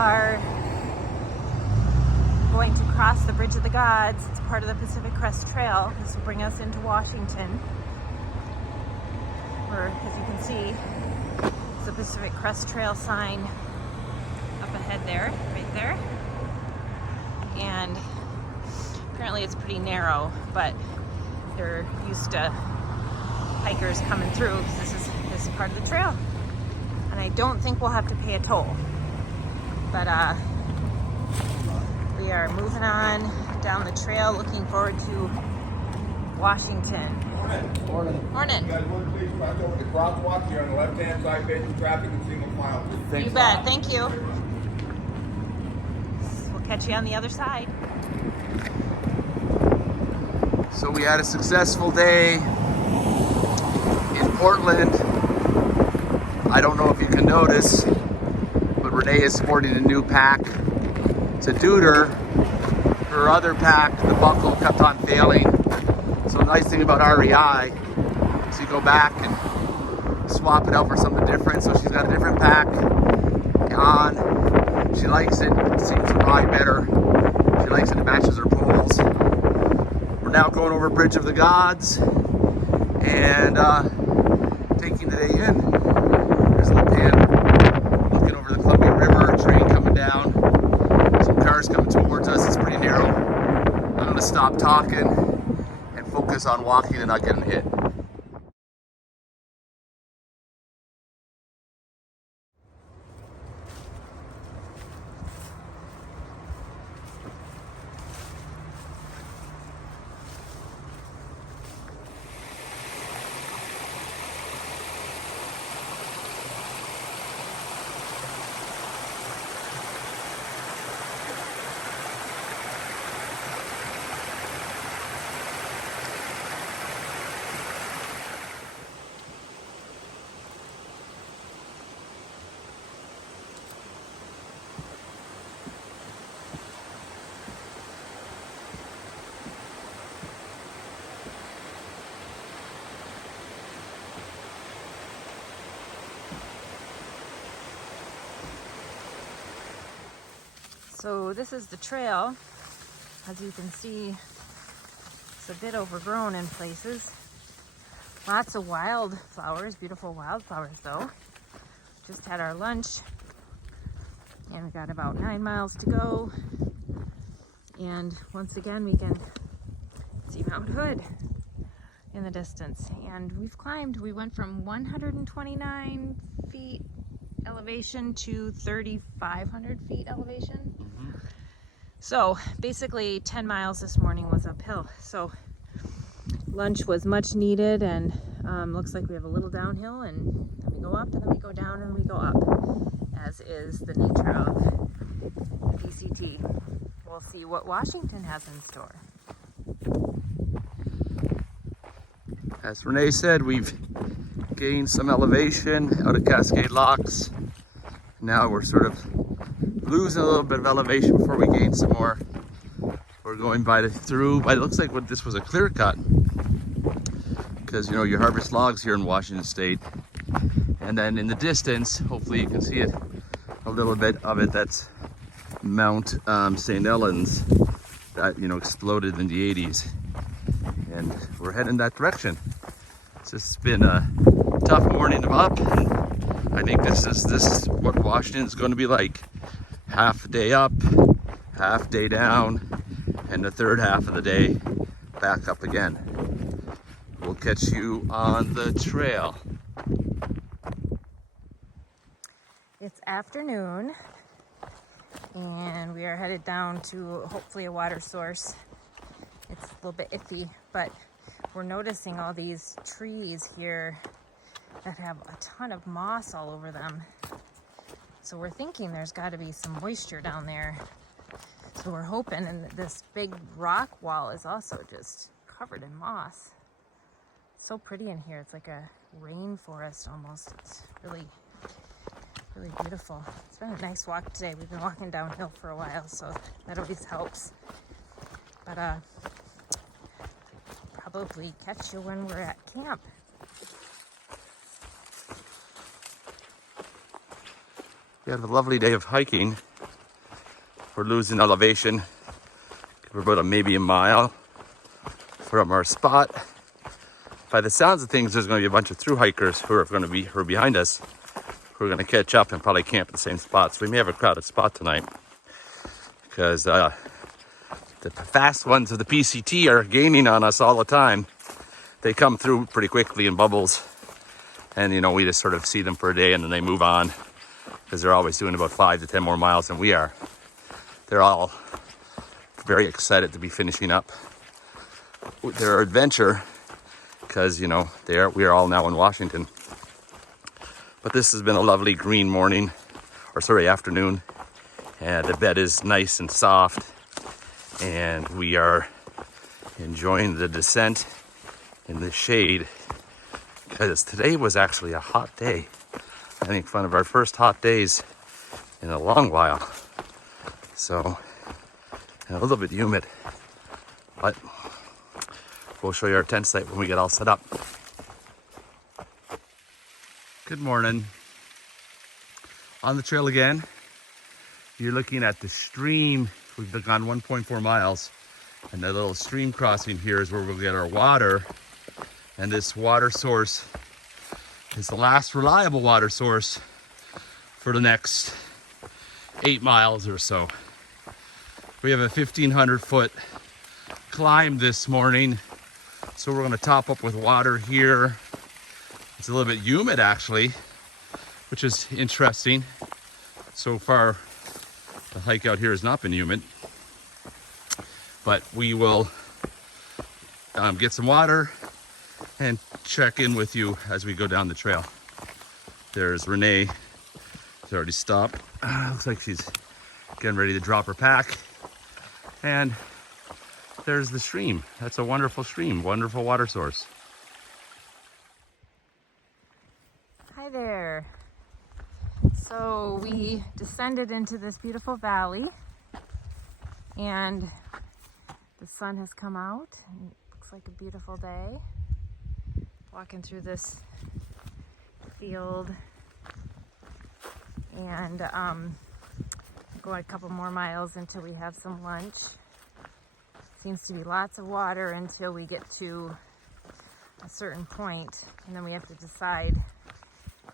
are going to cross the Bridge of the Gods. It's part of the Pacific Crest Trail. This will bring us into Washington, where, as you can see, is the Pacific Crest Trail sign up ahead there, right there. And apparently it's pretty narrow, but they're used to hikers coming through because this is part of the trail. And I don't think we'll have to pay a toll. But we are moving on down the trail, looking forward to Washington. Morning. Morning. You guys would please cross over the crosswalk here on the left-hand side, facing traffic and single file. Thanks. You bet. Thank you. We'll catch you on the other side. So we had a successful day in Portland. I don't know if you can notice, but Renee is sporting a new pack. It's a Deuter. Her other pack, the buckle kept on failing. So the nice thing about REI is you go back and swap it out for something different. So she's got a different pack on. She likes it. It seems to ride better. She likes it. It matches her poles. We're now going over Bridge of the Gods and taking the day in. There's a little pan looking over the Columbia River, train coming down, some cars coming towards us. It's pretty narrow. I'm going to stop talking and focus on walking and not getting hit. So this is the trail. As you can see, it's a bit overgrown in places. Lots of wildflowers, beautiful wildflowers though. Just had our lunch and we got about 9 miles to go. And once again, we can see Mount Hood in the distance. And we've climbed, we went from 129 feet elevation to 3,500 feet elevation. So basically 10 miles this morning was uphill. So lunch was much needed, and looks like we have a little downhill, and then we go up and then we go down and we go up, as is the nature of the PCT. We'll see what Washington has in store. As Renee said, we've gained some elevation out of Cascade Locks. Now we're sort of losing a little bit of elevation before we gain some more. We're going by it looks like this was a clear cut, because you know you harvest logs here in Washington State, and then in the distance, hopefully you can see it, a little bit of it, that's Mount St. Helens that exploded in the 80s, and we're heading that direction. It's just been a tough morning of up, and I think this is what Washington's going to be like. Half a day up, half day down, and the third half of the day back up again. We'll catch you on the trail. It's afternoon and we are headed down to hopefully a water source. It's a little bit iffy, but we're noticing all these trees here that have a ton of moss all over them. So we're thinking there's got to be some moisture down there. So we're hoping, and this big rock wall is also just covered in moss. It's so pretty in here. It's like a rainforest almost. It's really, really beautiful. It's been a nice walk today. We've been walking downhill for a while, so that always helps. But probably catch you when we're at camp. We had a lovely day of hiking. We're losing elevation. We're about maybe a mile from our spot. By the sounds of things, there's going to be a bunch of thru hikers who are behind us. Who are going to catch up and probably camp at the same spot. So we may have a crowded spot tonight because the fast ones of the PCT are gaining on us all the time. They come through pretty quickly in bubbles, and you know, we just sort of see them for a day and then they move on because they're always doing about 5 to 10 more miles than we are. They're all very excited to be finishing up their adventure because, you know, we are all now in Washington. But this has been a lovely green morning, afternoon, and the bed is nice and soft, and we are enjoying the descent in the shade because today was actually a hot day. I think one of our first hot days in a long while. So, and a little bit humid, but we'll show you our tent site when we get all set up. Good morning. On the trail again. You're looking at the stream. We've gone 1.4 miles, and that little stream crossing here is where we'll get our water. And this water source is the last reliable water source for the next 8 miles or so. We have a 1,500 foot climb this morning, so we're going to top up with water here. It's a little bit humid actually, which is interesting. So far, the hike out here has not been humid, but we will get some water and check in with you as we go down the trail. There's Renee. She's already stopped. Looks like she's getting ready to drop her pack. And there's the stream. That's a wonderful stream, wonderful water source. Hi there. So we descended into this beautiful valley, and the sun has come out. And it looks like a beautiful day. Walking through this field, and going a couple more miles until we have some lunch. Seems to be lots of water until we get to a certain point, and then we have to decide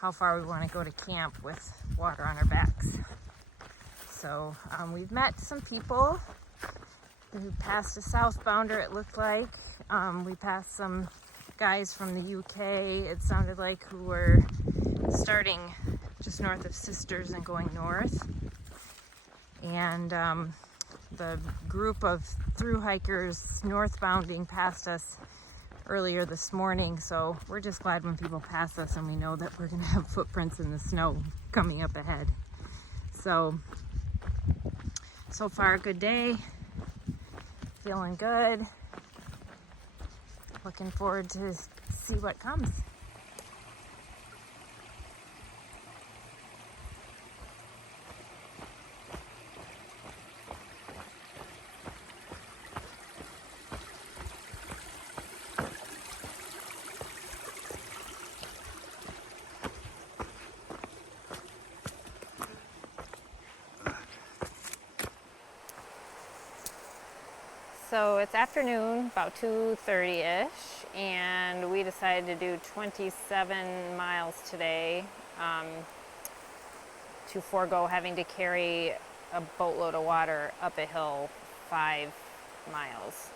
how far we want to go to camp with water on our backs. So we've met some people who passed a southbounder, it looked like. We passed some guys from the UK, it sounded like, who were starting just north of Sisters and going north. And the group of thru hikers northbounding passed us earlier this morning, so we're just glad when people pass us and we know that we're going to have footprints in the snow coming up ahead. So far, a good day. Feeling good. Looking forward to see what comes. So it's afternoon, about 2:30-ish, and we decided to do 27 miles today to forego having to carry a boatload of water up a hill 5 miles.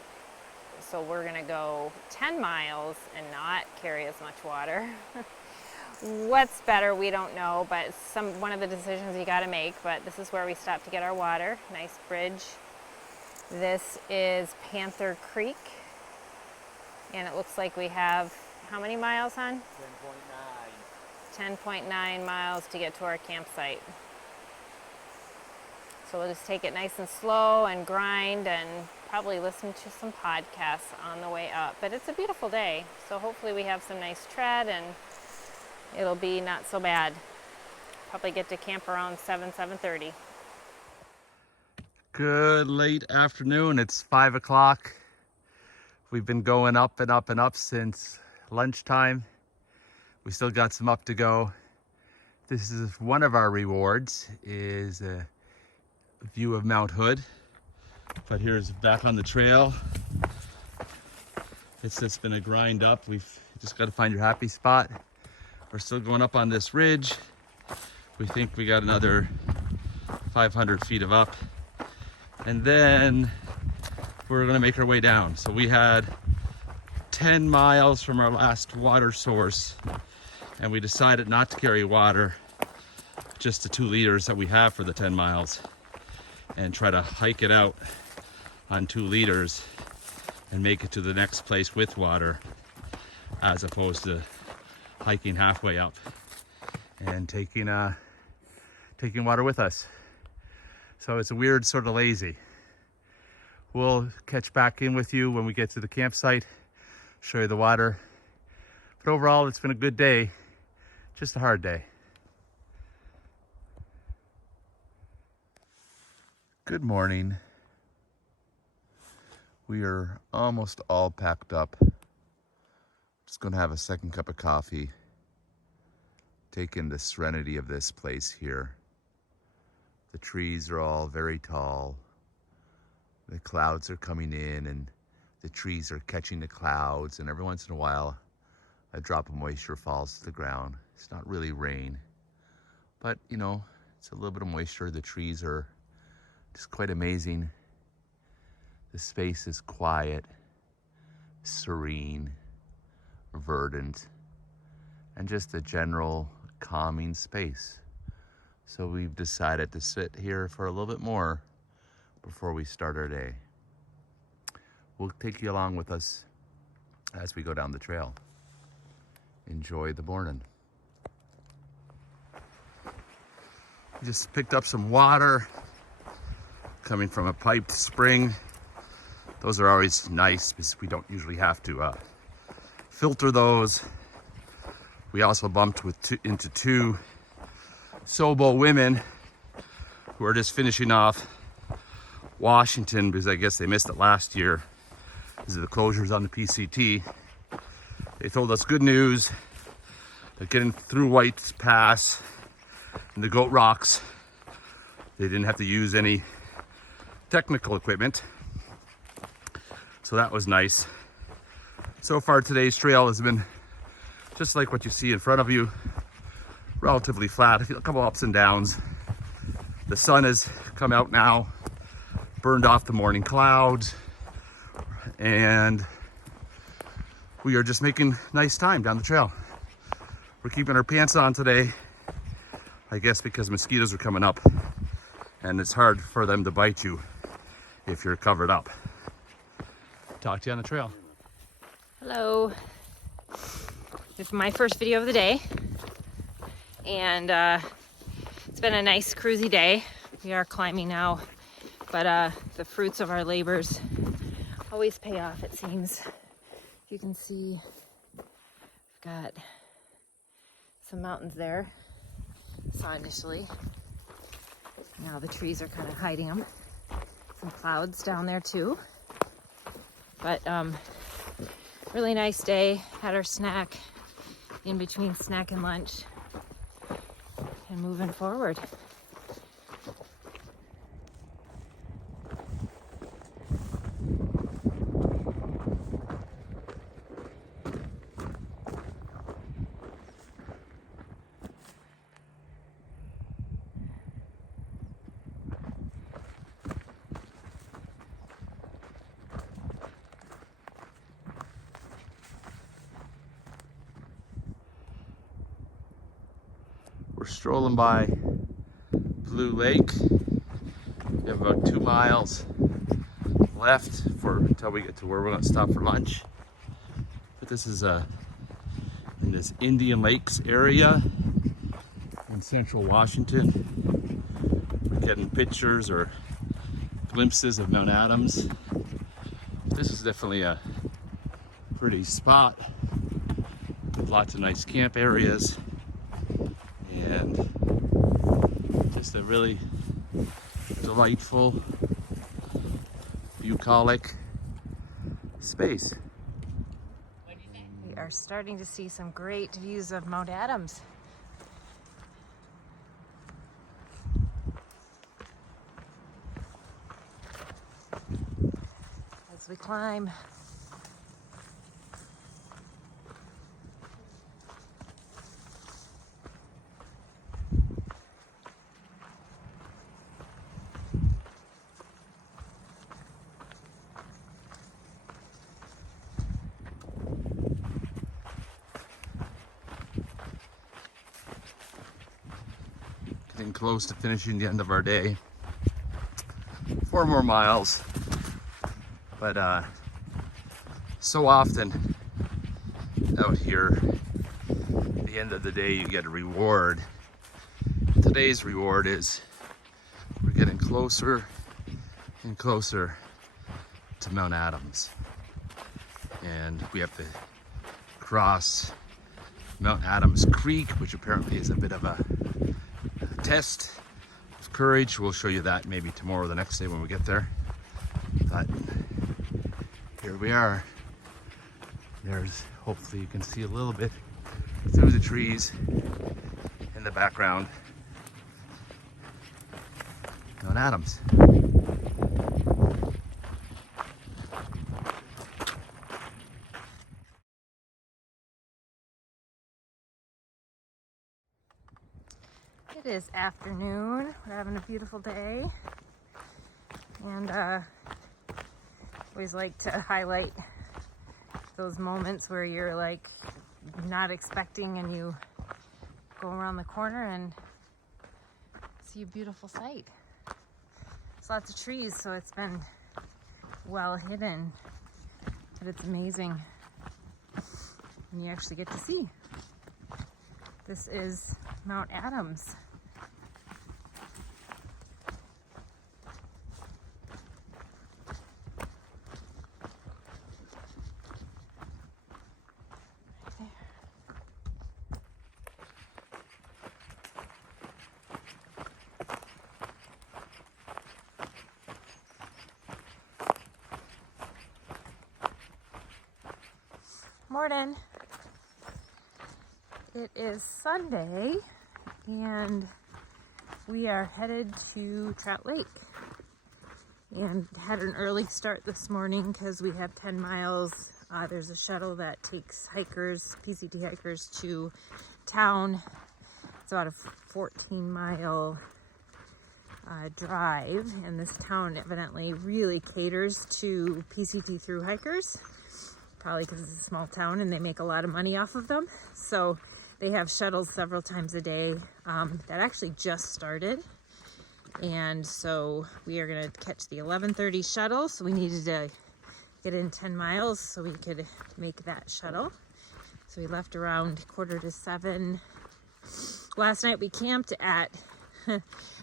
So we're gonna go 10 miles and not carry as much water. What's better, we don't know, but one of the decisions you gotta make. But this is where we stopped to get our water. Nice bridge. This is Panther Creek, and it looks like we have, how many miles, hon? 10.9 miles to get to our campsite. So we'll just take it nice and slow and grind and probably listen to some podcasts on the way up. But it's a beautiful day, so hopefully we have some nice tread and it'll be not so bad. Probably get to camp around 7:30. Good late afternoon. It's 5 o'clock. We've been going up and up and up since lunchtime. We still got some up to go. This is one of our rewards, is a view of Mount Hood. But here's back on the trail. It's just been a grind up. We've just got to find your happy spot. We're still going up on this ridge. We think we got another 500 feet of up. And then we're gonna make our way down. So we had 10 miles from our last water source, and we decided not to carry water, just the 2 liters that we have for the 10 miles, and try to hike it out on 2 liters and make it to the next place with water, as opposed to hiking halfway up and taking water with us. So it's a weird sort of lazy. We'll catch back in with you when we get to the campsite, show you the water. But overall, it's been a good day, just a hard day. Good morning. We are almost all packed up. Just gonna have a second cup of coffee, take in the serenity of this place here. The trees are all very tall. The clouds are coming in and the trees are catching the clouds, and every once in a while a drop of moisture falls to the ground. It's not really rain, but you know, it's a little bit of moisture. The trees are just quite amazing. The space is quiet, serene, verdant, and just a general calming space. So we've decided to sit here for a little bit more before we start our day. We'll take you along with us as we go down the trail. Enjoy the morning. We just picked up some water coming from a piped spring. Those are always nice because we don't usually have to filter those. We also bumped into 2 Sobo women who are just finishing off Washington, because I guess they missed it last year because of the closures on the PCT. They told us good news that getting through White's Pass and the Goat Rocks, they didn't have to use any technical equipment. So that was nice. So far today's trail has been just like what you see in front of you, relatively flat, a couple ups and downs. The sun has come out now, burned off the morning clouds, and we are just making nice time down the trail. We're keeping our pants on today, I guess because mosquitoes are coming up and it's hard for them to bite you if you're covered up. Talk to you on the trail. Hello. This is my first video of the day, and it's been a nice cruisy day. We are climbing now, but the fruits of our labors always pay off, it seems. You can see we've got some mountains there. Saw initially. Now the trees are kind of hiding them. Some clouds down there too. But really nice day. Had our snack in between snack and lunch, and moving forward. We're strolling by Blue Lake. We have about 2 miles left until we get to where we're going to stop for lunch. But this is in this Indian Lakes area in central Washington. We're getting pictures or glimpses of Mount Adams. This is definitely a pretty spot with lots of nice camp areas. And just a really delightful, bucolic space. We are starting to see some great views of Mount Adams. as we climb. Getting close to finishing the end of our day. 4 more miles. But so often out here, at the end of the day, you get a reward. Today's reward is we're getting closer and closer to Mount Adams. And we have to cross Mount Adams Creek, which apparently is a bit of a test of courage. We'll show you that maybe tomorrow or the next day when we get there. But here we are. There's, hopefully you can see a little bit through the trees in the background, Mount Adams. It is afternoon. We're having a beautiful day. And always like to highlight those moments where you're like not expecting and you go around the corner and see a beautiful sight. There's lots of trees, so it's been well hidden, but it's amazing when you actually get to see. This is Mount Adams. Morning. It is Sunday and we are headed to Trout Lake, and had an early start this morning because we have 10 miles. There's a shuttle that takes hikers, PCT hikers, to town. It's about a 14-mile drive, and this town evidently really caters to PCT through hikers. Probably because it's a small town and they make a lot of money off of them. So they have shuttles several times a day that actually just started. And so we are going to catch the 11:30 shuttle. So we needed to get in 10 miles so we could make that shuttle. So we left around 6:45. Last night we camped at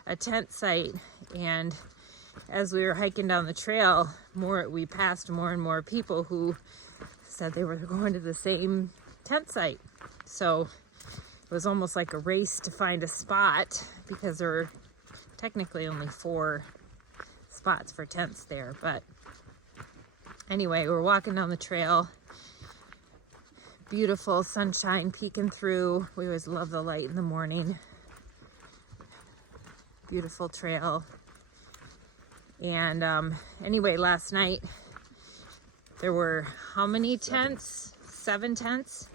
a tent site, and as we were hiking down the trail, we passed more and more people who said they were going to the same tent site. So it was almost like a race to find a spot, because there were technically only 4 spots for tents there. But anyway, we're walking down the trail. Beautiful sunshine peeking through. We always love the light in the morning. Beautiful trail. And anyway, last night there were how many tents? 7 tents?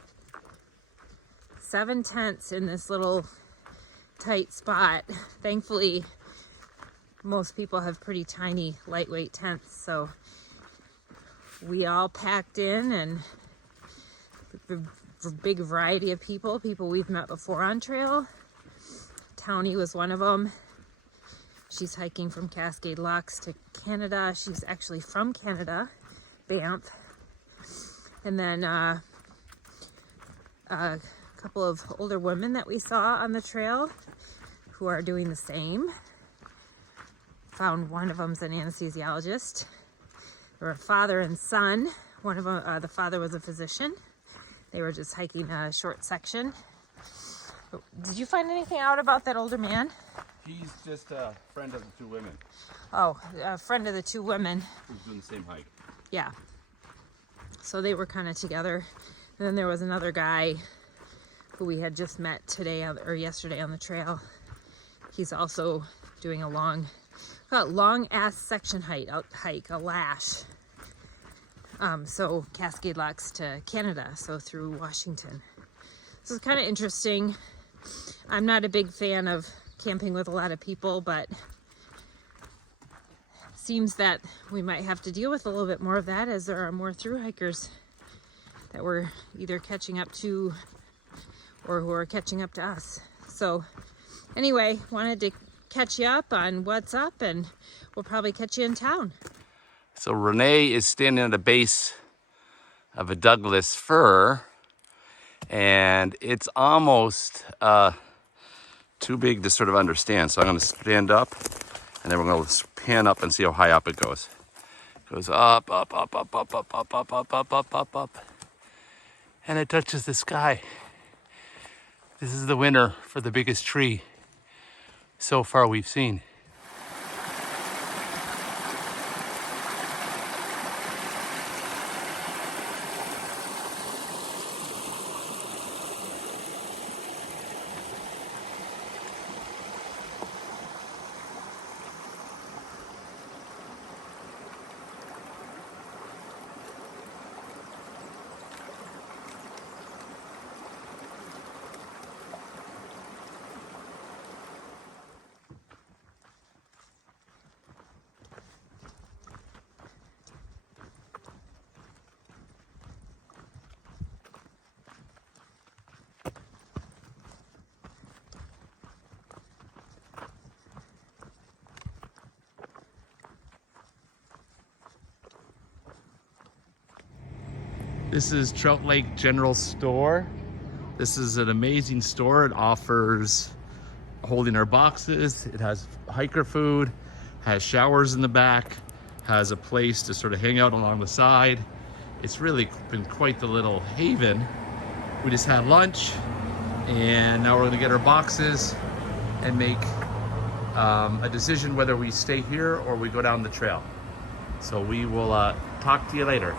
7 tents in this little tight spot. Thankfully, most people have pretty tiny, lightweight tents, so we all packed in, and a big variety of people we've met before on trail. Townie was one of them. She's hiking from Cascade Locks to Canada. She's actually from Canada, Banff. And then a couple of older women that we saw on the trail who are doing the same. Found one of them's an anesthesiologist. They were a father and son. One of them, the father was a physician. They were just hiking a short section. Did you find anything out about that older man? He's just a friend of the 2 women. Oh, a friend of the 2 women. Who's doing the same hike. Yeah. So they were kind of together. And then there was another guy who we had just met yesterday on the trail. He's also doing a long ass section hike, a lash. So Cascade Locks to Canada, so through Washington. This is kind of interesting. I'm not a big fan of camping with a lot of people, but seems that we might have to deal with a little bit more of that as there are more thru hikers that we're either catching up to or who are catching up to us. So anyway, wanted to catch you up on what's up, and we'll probably catch you in town. So Renee is standing at the base of a Douglas fir, and it's almost too big to sort of understand. So I'm going to stand up, and then we're going to pan up and see how high up it goes. It goes up, up, up, up, up, up, up, up, up, up, up, up, up, and it touches the sky. This is the winner for the biggest tree so far we've seen. This is Trout Lake General Store. This is an amazing store. It offers holding our boxes. It has hiker food, has showers in the back, has a place to sort of hang out along the side. It's really been quite the little haven. We just had lunch, and now we're gonna get our boxes and make a decision whether we stay here or we go down the trail. So we will talk to you later.